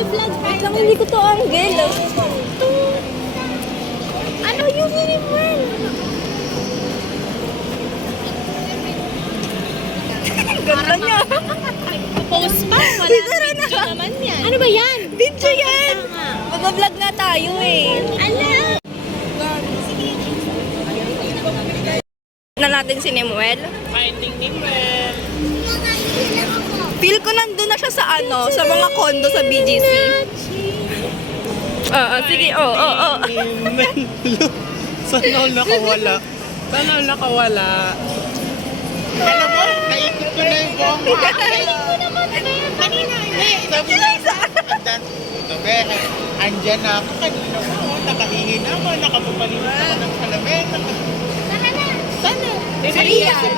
Wait lang, hindi ko to angle. Ano yung uniform? Ganda niya. Post pa, wala video naman yan. Ano ba yan? Video yan! Mag-vlog nga tayo eh. Ala! Na natin si Nemuel. Finding Nimrel. Feel ko nandun na siya sa sa mga condo sa BGC. Sige, Nimrel. Sana all nakawala. Sana all nakawala. Alam mo, naikot ko na yung buong kanina, hindi. Sabi na sabi, andyan na ako kanina mo. Nakahihi na ako, nakapapalinis ako ng salamin. Sana. Si Rian.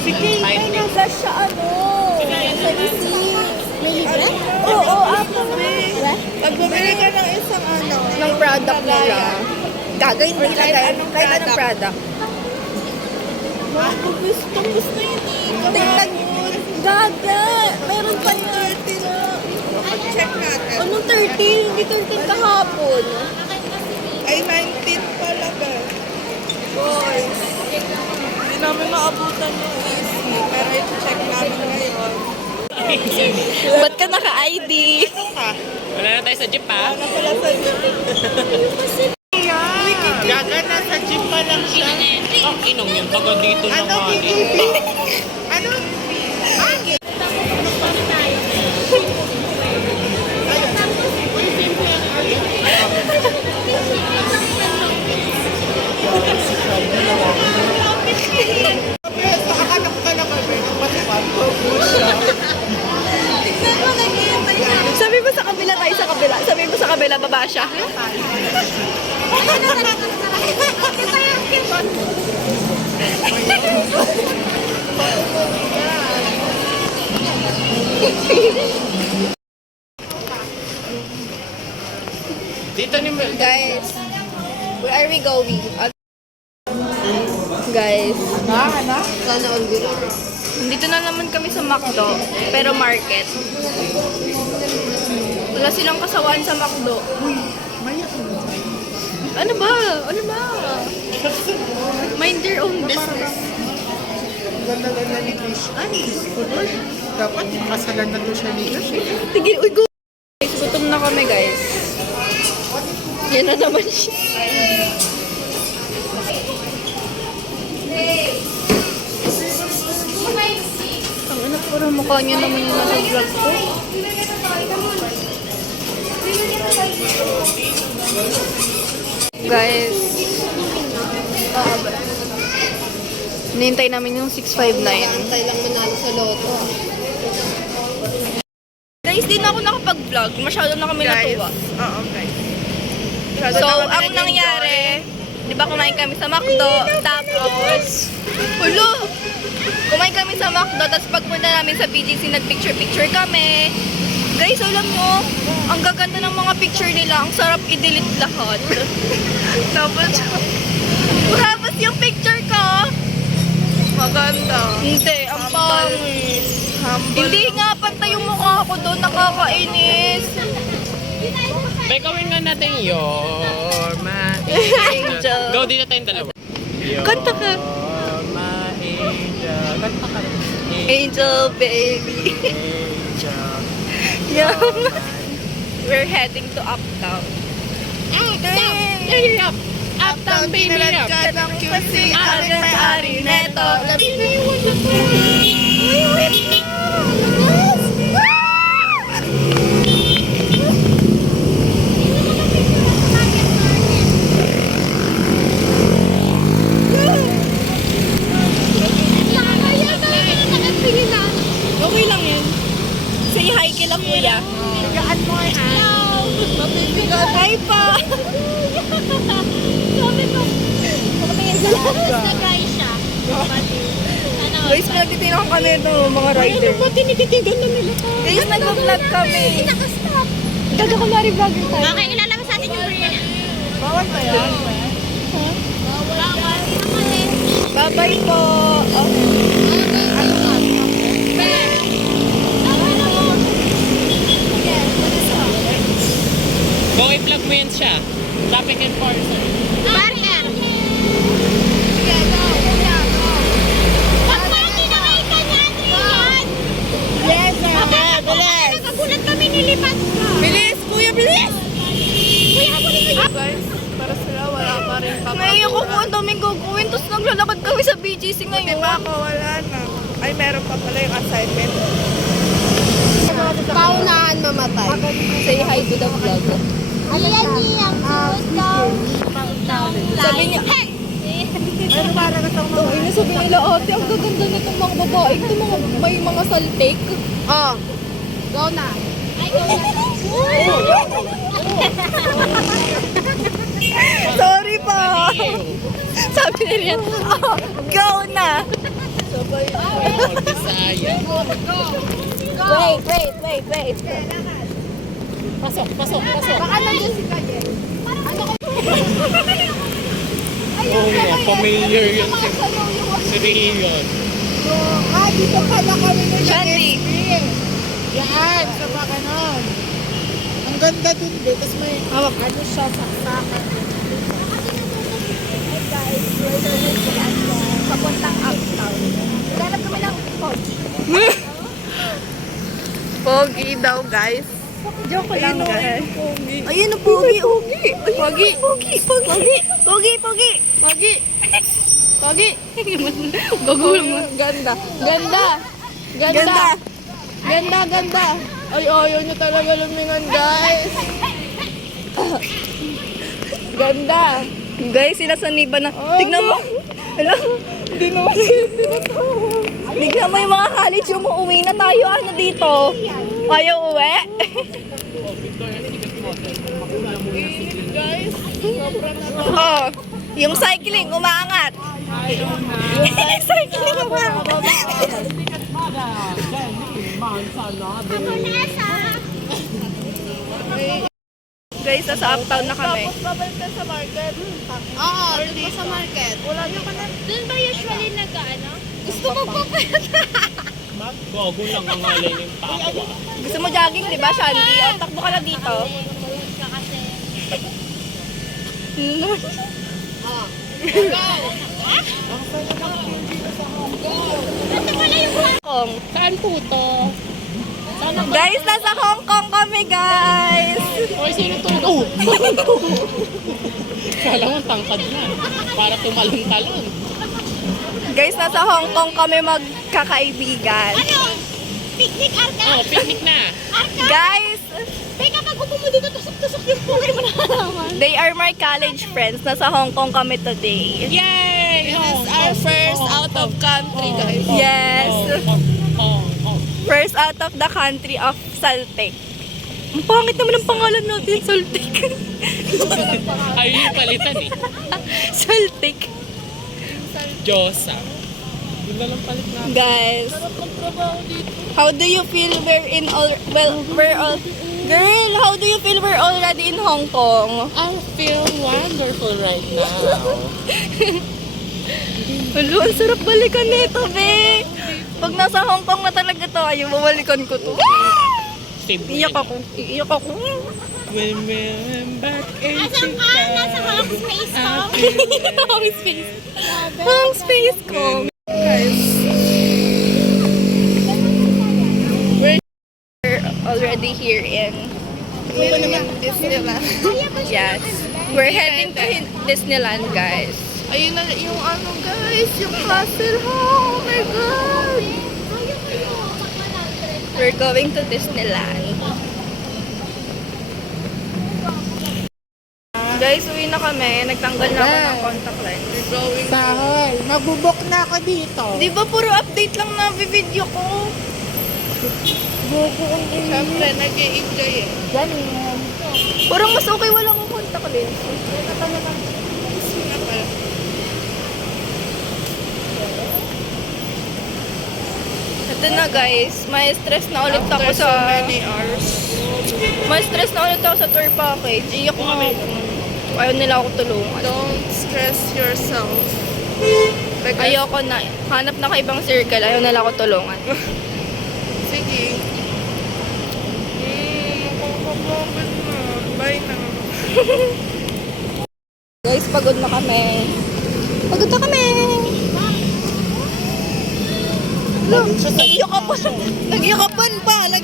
Si Kay. Ay, nasa siya sa BC. May libre? Oo, ako. Pag bumili ka ng isang ng product nila, gagawin mo kahit anong product. Gusto yun eh. Tingnan mo. Gaga. Meron pa 30 na. Check natin. Anong 30? Hindi 13 kahapon. Ay, 19 pala ba? Boys. Hindi namin maabutan yung easy. Pero i-check namin ngayon. Ba't ka naka-ID? Wala na tayo sa jeep, ha? Wala pala sa Gaga, nasa jeep pa lang siya. Ang inong yung taga dito na Ano, nga. BBB? Ano? Nakakanap ka na kami ng matipan. Sabi mo sa kabila tayo sa kabila. Sabi mo sa kabila baba siya. Dito ni Mel. Guys, where are we going? Guys, sana all good. Dito na naman kami sa McDo, pero market. Wala silang kasawaan sa McDo. Ano ba? Ano ba? Mind your own business. Ganda-ganda ni Trish. Ay, Diyos ko Lord. Dapat kasalan na to siya ni Trish. Tigil, uy, go! Guys, gutom na kami, guys. Yan na naman siya. Ang anak, parang mukha niya naman yung nasa vlog ko. Guys, hinihintay namin yung 659. Antay lang manalo sa loto. Guys, di na ako nakapag-vlog. Masyado na kami natuwa. Oo, guys. So, ang nangyari, di ba kumain kami sa McDo, tapos, kumain kami sa McDo, tapos pagpunta namin sa BGC, nag-picture-picture kami. Guys, alam mo, ang gaganda ng mga picture nila, ang sarap i-delete lahat. Tapos yung picture ko, maganda. Hindi, ang pangit. Hindi nga pantay yung mukha ko doon, nakakainis. May gawin nga natin You're my Angel. Go, dito tayong dalawa. Kanta ka. You're my angel. Kanta ka. Angel, baby. Angel. Yeah. We're heading to Uptown. Up. Uptown, baby, up. Kasi ang may-ari neto. Okay lang yun. Say hi kila kuya. Bigaan mo eh. Hello! Hi pa! Sabi mo. Pagkatingin sa labas na guys siya. Guys, nagtitinang kami ito, mga rider. Ba't tinititigan na nila ka? Guys, nag-vlog kami. Naka-stop. Gaga ko lari vlogger tayo. Okay, ilalabas natin yung brain. Bawal ba yan? Bawal. Bye-bye po. Ano nga? Yes. i-vlog mo yan siya. Topic and person. Partner! Sige, go. Kuya, go. Pag mati na kayo ka niya, Adrian! Bilis na. Bilis. Nakagulat kami nilipat ka. Bilis, kuya, bilis. Kuya, ako rin kayo. Guys, para sila wala pa rin pa. Naiyak ko kung ang daming gagawin, tapos naglalakad kami sa BGC ngayon. Diba ako, wala na. Ay, meron pa pala yung assignment. Paunahan mamatay. Say hi to the vlog. Iyan niyang Sabi niya, ano para ka sa mga? Ina, sabi nila, ate, ang gaganda nitong mga babae. Ito mga, may mga saltik. Oh. Go na. Ay, go na. Sorry po. Sabi nila, oh, go na. Bisaya. Wait. Pasok. Baka nandiyan si Kajen. Oo nga, familiar yun si Rion. Dito pala kami na Shandy. Yan, sa baka nun. Ang ganda dun, be. Tapos may Hawak. ano siya, saksakan. Papuntang uptown. Lalab kami ng pogi. Pogi daw, guys. Joke lang, guys. Ayun na, pogi. Pogi. Gagulang mo. Ganda. Ay, ayaw nyo talaga lumingon, guys. Ganda. Guys, sila sa Niba na. Tignan mo. Hello? Hindi naman tignan mo yung mga college yung umuwi na tayo. Ano dito? Ayaw uwi? Guys, sobrang oh, yung cycling, umaangat. Cycling, umaangat. Ako nasa. Guys, nasa uptown na kami. Oo, doon pa sa market. Doon ba usually nag-ano? Gusto mo pa Gogo lang ang alay ng tao. Gusto mo jogging, di ba, Shandy? O, takbo ka na dito. Ka kasi. Ito pala yung Hong Kong. Saan po to? Guys, nasa Hong Kong kami, guys. Oy, sino to? Oh! Kala mo, tangkad na. Para tumalon-talon. Guys, nasa Hong Kong kami magkakaibigan. ano? Picnic, Arka? Oh, picnic na. Arka? Guys, Teka, pag upo mo dito, tusok-tusok yung pugay mo na naman. they are my college friends. Nasa Hong Kong kami today. Yay! This is our first out of country, guys. Yes. Oh. First out of the country of Saltik. Ang pangit naman ang pangalan natin, Saltik. Ayun yung palitan eh. Saltik. Diyosa. Yun na lang palit na. Guys, how do you feel girl, how do you feel we're already in Hong Kong? I feel wonderful right now. Hello, ang sarap balikan nito, be. Pag nasa Hong Kong na talaga to, ayaw babalikan ko to. Iiyak ako. When I'm back in Asan ka? Nasa home space ko? Home space. Home space ko. Guys. We're already here in Disneyland. Yes. We're heading to Disneyland, guys. Ayun na yung ano, guys, yung castle. Oh my God. We're going to Disneyland. Guys, uwi na kami. Nagtanggal na ako ng contact lens. We're going to... Sahol, magbubok na ako dito. Di ba puro update lang na video ko? Siyempre, nag-i-enjoy eh. Parang mas okay wala akong contact lens. Ito na guys, may stress na ulit ako After so sa... many hours. May stress na ulit ako sa tour package. Iyak nga ako. Ayaw nila ako tulungan. Don't stress yourself. Ayoko na. Hanap na ka ibang circle. Ayaw nila ako tulungan. Sige. Nakakapagod na. Bye na. Guys, pagod na kami. Pagod na kami.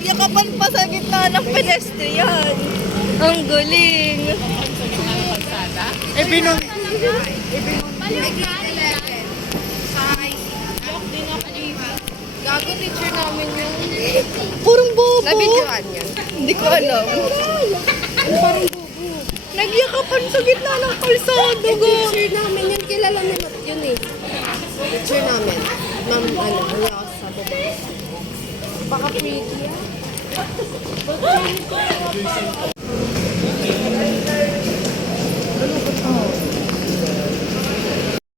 Nagyakapan pa sa gitna ng pedestrian. Ang galing. Eh, binong... Gago teacher namin yung Purong bobo. nabidyoan yan. Hindi ko alam. Nagyakapan sa gitna ng kalsada. Teacher namin yun, kilala nila yun eh. Teacher namin. Ma'am, wala ka sa baba. Baka freaky yan.